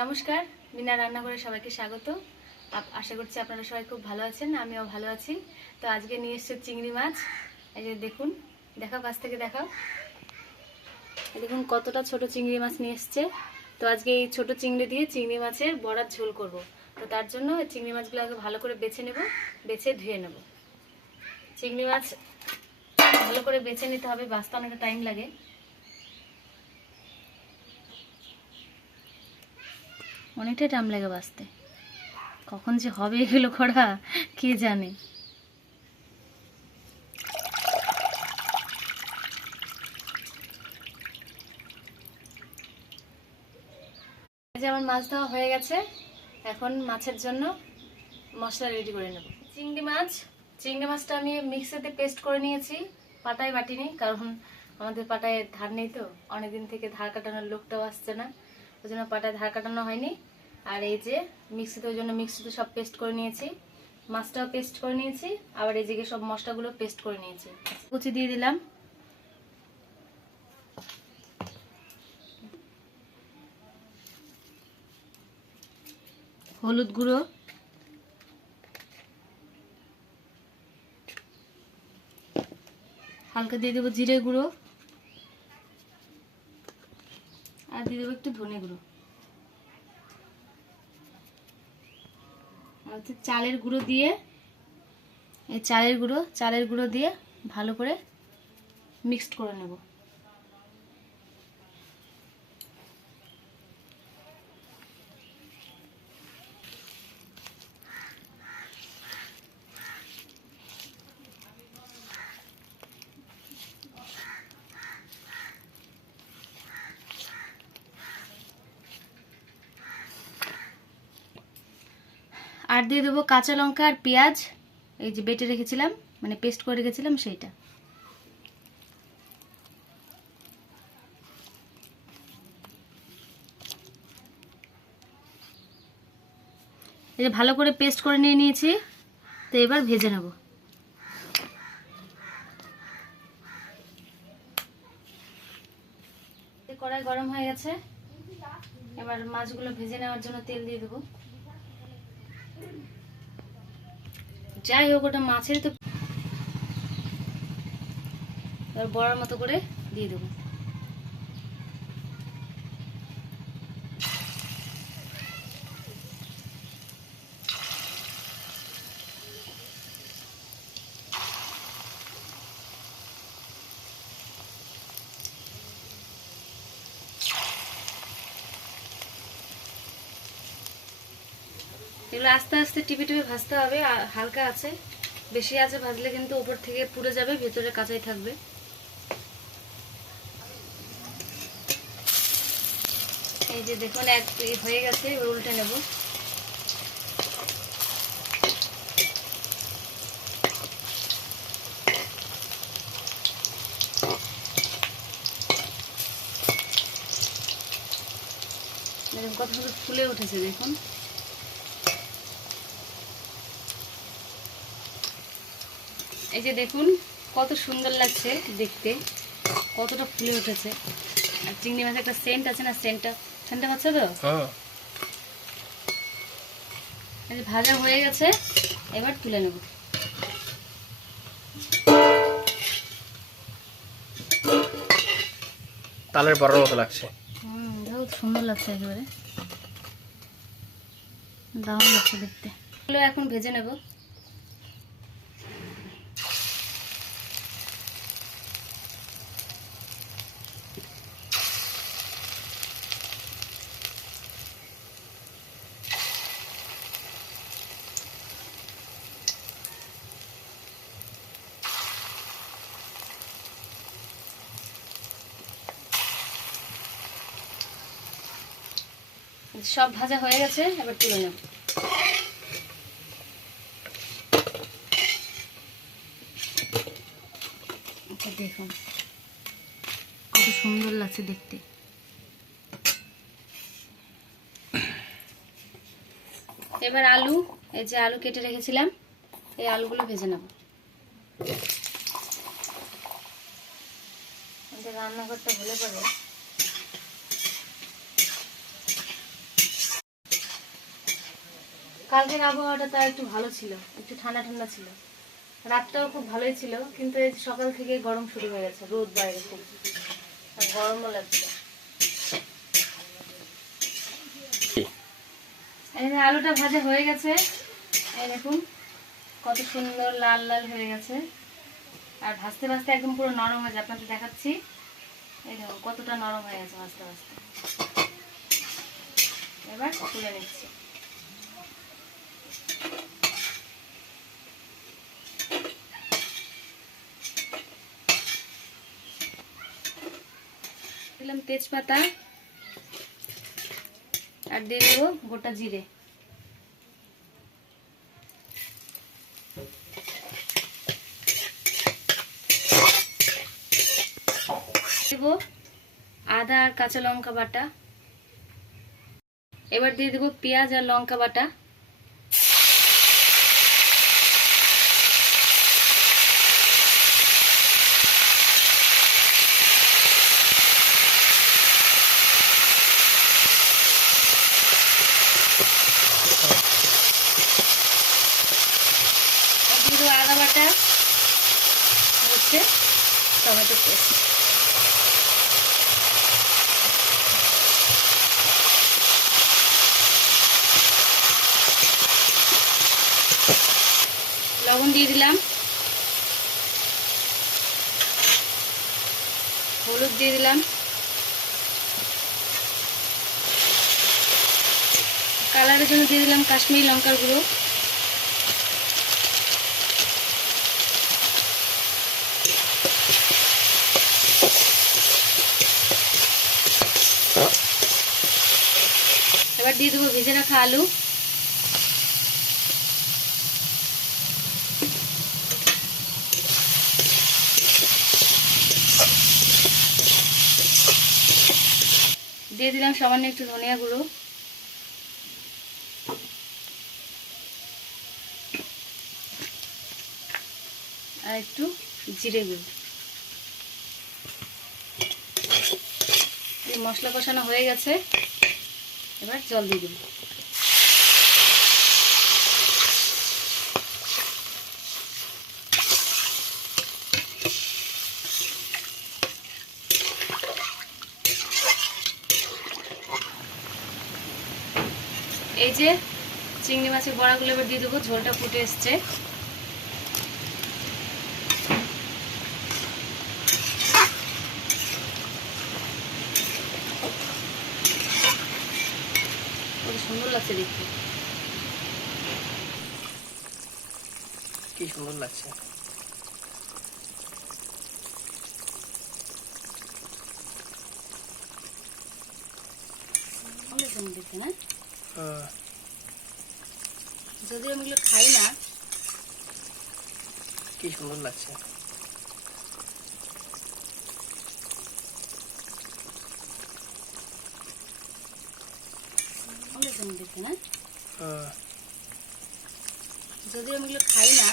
নমস্কার, বিনা রান্নাঘরে সবাইকে স্বাগত। আশা করছি আপনারা সবাই খুব ভালো আছেন, আমিও ভালো আছি। তো আজকে নিয়ে এসছে চিংড়ি মাছ। এই যে দেখুন, দেখাও, কাছ থেকে দেখাও। দেখুন কতটা ছোট চিংড়ি মাছ নিয়ে এসছে। তো আজকে এই ছোট চিংড়ি দিয়ে চিংড়ি মাছের বড়ার ঝোল করব। তো তার জন্য চিংড়ি মাছগুলো আগে ভালো করে বেছে নেব, বেছে ধুয়ে নেব। চিংড়ি মাছ ভালো করে বেছে নিতে হবে, বাঁচতে অনেকটা টাইম লাগে। অনেকটাই টাইম লাগে বাঁচতে। কখন যে হবে এগুলো করা, কে জানে? যে আমার মাছ দেওয়া হয়ে গেছে, এখন মাছের জন্য মশলা রেডি করে নেব। চিংড়ি মাছ, চিংড়ি মাছটা আমি মিক্সিতে পেস্ট করে নিয়েছি পাটায় বাটিনি, কারণ আমাদের পাটায় ধার নেই তো, অনেকদিন থেকে ধার কাটানোর লোকটাও আসছে না। ওই জন্য পাটায় ধার কাটানো হয়নি। আর এই যে মিক্সিতে ওই জন্য মিক্সিতে সব পেস্ট করে নিয়েছি। মাছটাও পেস্ট করে নিয়েছি, আবার এই দিকে সব মশলাগুলো পেস্ট করে নিয়েছি। কুচি দিয়ে দিলাম। হলুদ গুঁড়ো। হালকা দিয়ে দেবো জিরে গুঁড়ো আর দিয়ে দেবো একটু ধনে গুঁড়ো। হচ্ছে চালের গুঁড়ো দিয়ে, এই চালের গুঁড়ো চালের গুঁড়ো দিয়ে ভালো করে মিক্সড করে নেব। আর দিয়ে দেবো কাঁচা লঙ্কা আর পেঁয়াজ। এই যে বেটে রেখেছিলাম মানে পেস্ট করে রেখেছিলাম সেইটা। এই যে ভালো করে পেস্ট করে নিয়ে নিয়েছি, তো এবার ভেজে নেব। কড়াই গরম হয়ে গেছে, এবার মাছগুলো ভেজে নেওয়ার জন্য তেল দিয়ে দেবো। যাই হোক ওটা মাছের তো বড়ার মতো করে দিয়ে দেবো। এগুলো আস্তে আস্তে টিপে টিপে ভাজতে হবে হালকা আছে। বেশি আছে ভাজলে কিন্তু উপর থেকে পুড়ে যাবে, ভেতরে কাঁচাই থাকবে। এই যে দেখুন, এক হয়ে গেছে, এবার উল্টে নেব। কত ফুলে উঠেছে, দেখুন। এই যে দেখুন কত সুন্দর লাগছে দেখতে কতটা ফুলে উঠেছে। আর চিংড়ি মাছের একটা সেন্ট আছে না সেন্টটা সেন্টটা পাচ্ছ তো? হ্যাঁ। এই যে ভাজা হয়ে গেছে এবার তুলে নেব। তালের বড়ার মতো লাগছে। হুম দেখো সুন্দর লাগছে একেবারে। দারুণ লাগছে দেখতে। এখন ভেজে নেব। সব ভাজা হয়ে গেছে এবার তুলে নেব। আচ্ছা দেখুন। কত সুন্দর লাগছে দেখতে। এবার আলু এই যে আলু কেটে রেখেছিলাম এই আলুগুলো ভেজে নেব। রান্নাঘরটা ভুলে পড়ে। কালকের আবহাওয়াটা তার একটু ভালো ছিল, একটু ঠান্ডা ঠান্ডা ছিল। রাতটাও খুব ভালোই ছিল, কিন্তু এই সকাল থেকে গরম শুরু হয়ে গেছে, রোদ বাইরে খুব। গরমও লাগছে। যে আলুটা ভাজা হয়ে গেছে, এই দেখুন, কত সুন্দর লাল লাল হয়ে গেছে। আর ভাজতে ভাজতে একদম পুরো নরম হয়ে যায় আপনাদের দেখাচ্ছি। এই দেখুন, কতটা নরম হয়ে গেছে ভাজতে ভাজতে। এবার তুলে নিচ্ছি। দিলাম তেজপাতা আর দিয়ে দেবো গোটা জিরে। দেবো আদা আর কাঁচা লঙ্কা বাটা। এবার দিয়ে দেবো পেঁয়াজ আর লঙ্কা বাটা আর দিয়ে দেবো আদা বাটা হচ্ছে পেস্ট লবণ দিয়ে দিলাম। হলুদ দিয়ে দিলাম। কালারের জন্য দিয়ে দিলাম কাশ্মীরি লঙ্কার গুঁড়ো। দিয়ে দেবো, ভেজে রাখা আলু। দিয়ে দিলাম সামান্য একটু ধনিয়া গুঁড়ো। আর একটু জিরে গুঁড়ো। মশলা কষানো হয়ে গেছে। এবার জল দিয়ে দেবো। এই যে চিংড়ি মাছের বড়াগুলো এবার দিয়ে দেবো, ঝোলটা ফুটে এসছে কত সুন্দর লাগছে দেখতে। কি সুন্দর লাগছে। হ্যাঁ, যদিও আমি খাই না। কি সুন্দর লাগছে। অনেক সুন্দর না যদি আমি এগুলো খাই না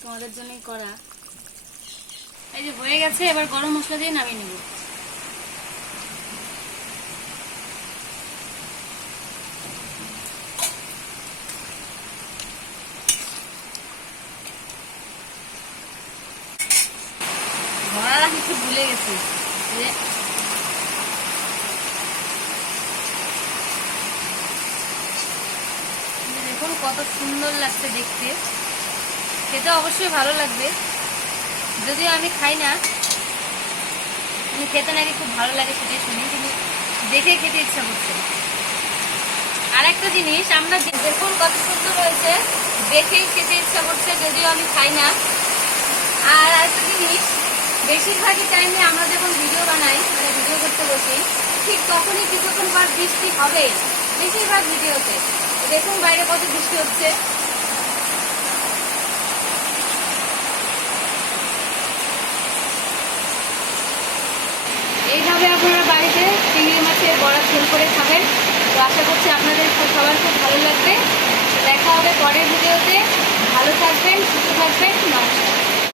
তোমাদের জন্যই করা। এই যে হয়ে গেছে এবার গরম মশলা দিয়ে নামিয়ে নেব ধরা একটু ভুলে গেছি যে এই যে দেখুন কত সুন্দর লাগছে দেখতে। খেতে অবশ্যই ভালো লাগবে। যদিও আমি খাই না খেতে নাকি খুব ভালো লাগে সেটাই শুনি, কিন্তু দেখে খেতে ইচ্ছা করছে। আর একটা জিনিস, আমরা দেখুন কত সুন্দর হয়েছে। দেখেই খেতে ইচ্ছা করছে, যদিও আমি খাই না। আর একটা জিনিস, বেশিরভাগই টাইমে আমরা যখন ভিডিও বানাই মানে ভিডিও করতে বসি, ঠিক তখনই কিছুক্ষণ বৃষ্টি হবে, বেশিরভাগ ভিডিওতে দেখুন বাইরে কত বৃষ্টি হচ্ছে। এইভাবে আপনারা বাড়িতে চিংড়ি মাছের বড়া ঝোল করে খাবেন। তো আশা করছি আপনাদের সবার খুব ভালো লাগবে। দেখা হবে পরের ভিডিওতে। ভালো থাকবেন, সুস্থ থাকবেন। নমস্কার।